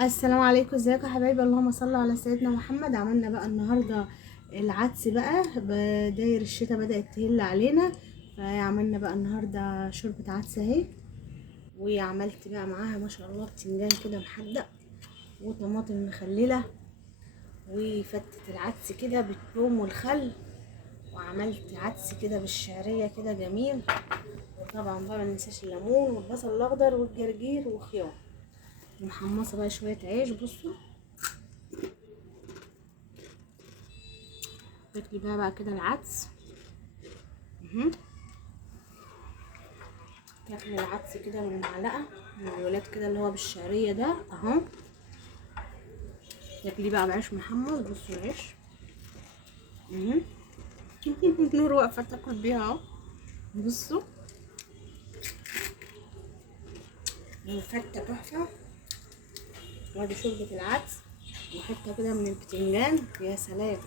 السلام عليكم، ازيكم يا حبايبي؟ اللهم صل على سيدنا محمد. عملنا بقى النهارده العدس بقى داير الشتاء بدأت تهل علينا، فعملنا بقى النهارده شوربة عدس اهي. وعملت بقى معاها ما شاء الله بتنجان كده محدق وطماطم مخلله، وفتت العدس كده بالثوم والخل، وعملت عدس كده بالشعريه كده جميل. وطبعا بقى ما ننساش الليمون والبصل الاخضر والجرجير وخيار. ومحمصه بقى شويه عيش. بصوا تاكلي بقى كده العدس. تاكلي العدس كده من معلقه من الولاد كده اللي هو بالشعريه ده اهو. تاكلي بقى بعيش محمص. بصوا العيش نور واقفه تاكل بيها اهو. بصوا الفته تحفه. وادي شوربه العدس وحته كده من البتنجان، يا سلام.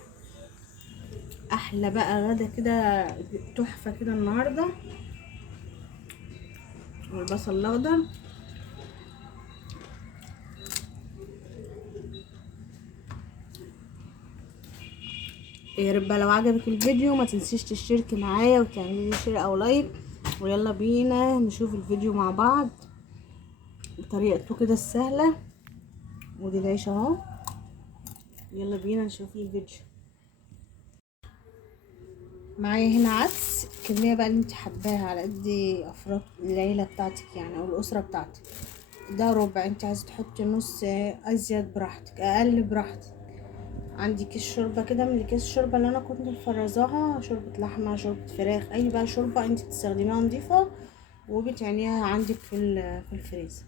احلى بقى غدا كده تحفه كده النهارده. والبصل الاخضر. يا رب لو عجبك الفيديو ما تنسيش تشتركي معايا وتعملي لي شير او لايك. ويلا بينا نشوف الفيديو مع بعض بطريقته كده السهله. ودي العيش اهو. يلا بينا نشوف الفيديو. معايا هنا عدس كميه بقى اللي انت حباها على قد افراد العيله بتاعتك يعني او الاسره بتاعتك. ده ربع، انت عايزه تحطي نص ازيد براحتك، اقل براحتك. عندي كيس شوربه كده من الكيس الشوربه اللي انا كنت مفرزاها، شوربه لحمه شوربه فراخ اي بقى شوربه انت تستخدميها نظيفه وبتعينيها عندك في الفريزر.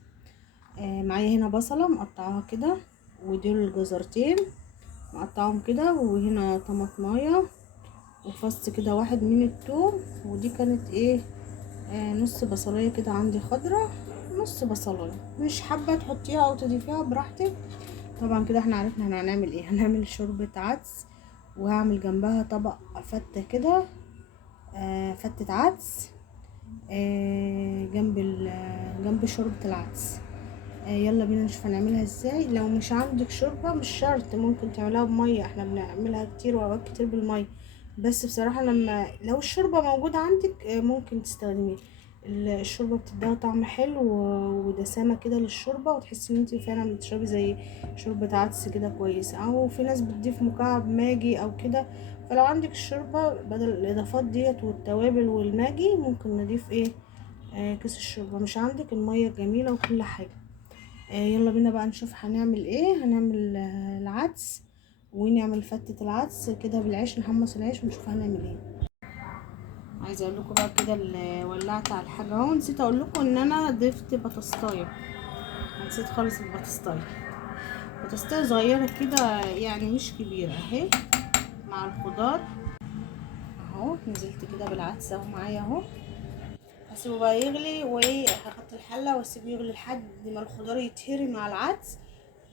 معايا هنا بصله مقطعاها كده، ودول جزرتين مقطعهم كده، وهنا طماطمايه وفص كده واحد من الثوم. ودي كانت ايه، نص بصلايه كده عندي خضره، نص بصلايه. مش حابه تحطيها او تضيفيها براحتك. طبعا كده احنا عرفنا هنعمل ايه. هنعمل شوربه عدس وهعمل جنبها طبق فته كده، فتة عدس جنب شوربة العدس. يلا بينا نشوف هنعملها ازاي. لو مش عندك شوربة مش شرط، ممكن تعملها بمية، احنا بنعملها كتير واوقات كتير بالمية. بس بصراحة لو الشوربة موجودة عندك ممكن تستخدميها. الشوربة بتديها طعم حلو ودسامة كده للشوربة، وتحسي ان انتي فعلا بتشربي زي شوربة عدس كده كويسة. او في ناس بتضيف مكعب ماجي او كده. فلو عندك الشوربة بدل الاضافات ديت والتوابل والماجي ممكن نضيف ايه، كيس الشوربة. مش عندك المية جميلة وكل حاجة. يلا بينا بقى نشوف هنعمل ايه. هنعمل العدس ونعمل فتة العدس كده بالعيش، نحمص العيش ونشوف هنعمل ايه. عايزه اقول لكم بقى كده اللي ولعت على الحاجه اهو. نسيت اقول لكم ان انا ضفت بطاطسايه، نسيت خالص البطاطسايه. بطاطسايه صغيره كده يعني مش كبيره اهي مع الخضار اهو. نزلت كده بالعدس اهو معايا اهو. هسيبه بقى يغلي، وهحط الحله واسيبه يغلي لحد ما الخضار يتهري مع العدس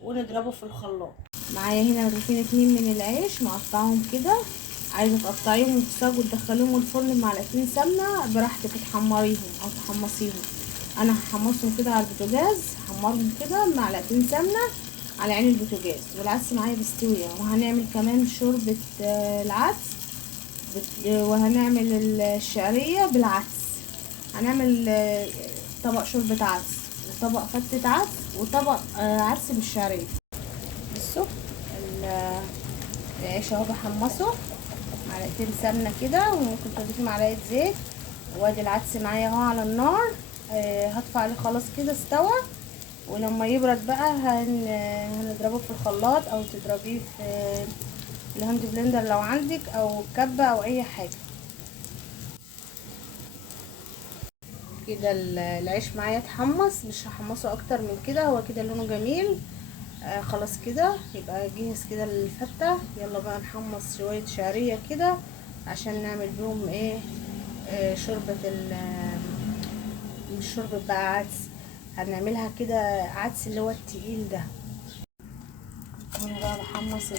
ونضربه في الخلاط. معايا هنا رغيفين اتنين من العيش مقطعهم كده. عايزه تقطعيهم وتساووا وتدخليهم الفرن بمعلقتين سمنه براحتك، تحمريهم او تحمصيهم. انا هحمصهم كده على البوتاجاز، هحمرهم كده بمعلقتين سمنه على عين البوتاجاز. والعدس معايا بيستوي. وهنعمل كمان شوربه العدس وهنعمل الشعريه بالعدس. هنعمل طبق شوربه عدس وطبق فتة عدس وطبق عدس بالشعريه. بصوا العيش اهو بحمصه معلقتين سمنه كده، وممكن تضيفي معلقه زيت. وادي العدس معايا اهو على النار. هطفي عليه خلاص كده استوى. ولما يبرد بقى هنضربه في الخلاط او تضربيه في الهاند بلندر لو عندك، او كبه او اي حاجه. كده العيش معايا اتحمص، مش هحمصه اكتر من كده، هو كده لونه جميل. خلاص كده يبقى جاهز كده للفتة. يلا بقى نحمص شوية شعرية كده عشان نعمل بيهم ايه، شوربة مش شوربة بقى عدس. هنعملها كده عدس اللي هو التقيل ده. انا بقى بحمص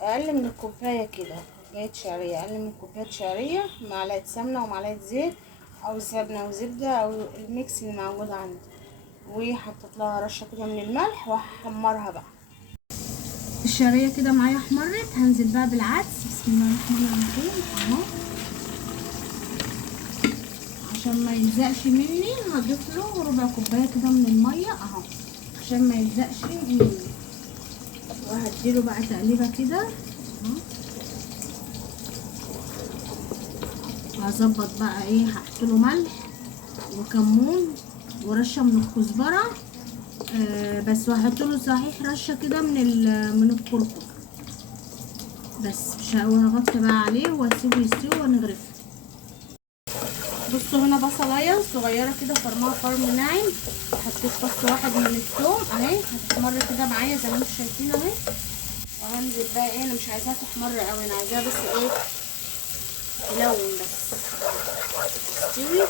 اقل من الكوباية كده، كوباية شعرية، اقل من كوباية شعرية، معلقة سمنة ومعلقة زيت او سمنة وزبدة او الميكس اللي موجود عندي. وحطيت لها رشه كده من الملح وهحمرها بقى. الشعريه كده معايا احمرت، هنزل بقى بالعدس. بسم الله الرحمن الرحيم اهو، عشان ما يلزقش مني هضيف له ربع كوبايه كده من الميه اهو، عشان ما يلزقش مني. وهديله بقى تقليبه كده اهو. هظبط بقى ايه، هحط له ملح وكمون ورشه من الكزبره بس، وهحط له صحيح رشه كده من الكركم بس. مش وهغطي بقى عليه واسيبه يستوي ونغرفه. بصوا هنا بصلايه صغيره كده فرمها فرم ناعم، حطيت فص واحد من الثوم اهي، هتحمر كده معايا زي ما انتم شايفين اهي. وهنزل بقى ايه، انا مش عايزاها تحمر قوي، انا عايزاها بس ايه تلون بس تستوي.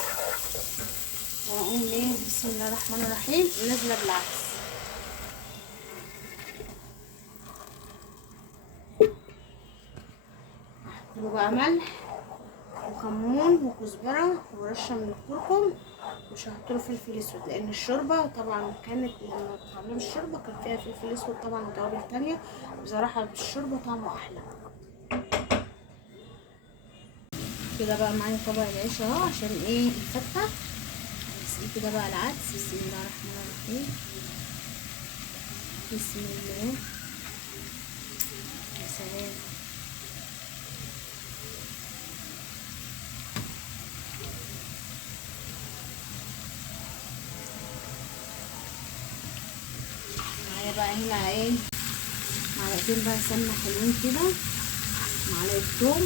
واقوم ايه بسم الله الرحمن الرحيم نازله بالعدس. احط له بقى ملح وكمون وكزبره ورشه من الكركم. مش هحط له فلفل اسود لان الشوربه طبعا كانت لما بتعملوا الشوربه كان فيها فلفل اسود طبعا وتوابل تانية. بصراحه الشوربه طعمه احلى كده. بقى معايا طبق العيش اهو عشان ايه الفته. بسم كده بقى العدس. بسم الله الرحمن الرحيم. بسم الله. يا سلام. معايا بقى هنا ايه معلقتين بقى سمنه حلوين كده، معلقه ثوم.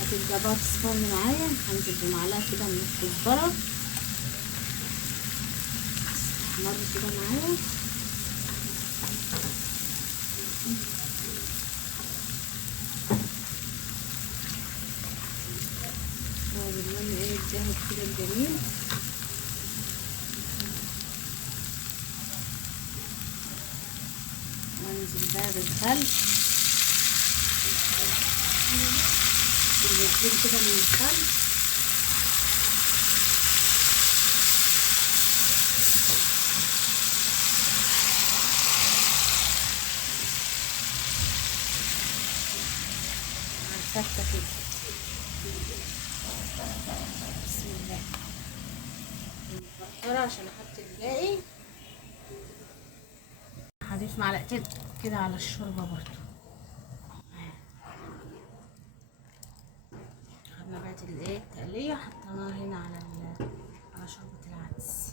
هتبدا بقى تصفر معايا، هنزل بمعلقه كده من الكزبره تحمر كده معايا. باللون ايه الذهبي كده الجميل. وانزل بقى بالخل بالزيتون كده من الخل. على الفتة كده. بسم الله. المكررة عشان احط الباقي. هضيف معلقتين كده على الشوربة برضو. خدنا بقى الايه التقلية، حطيناها هنا على شوربة العدس.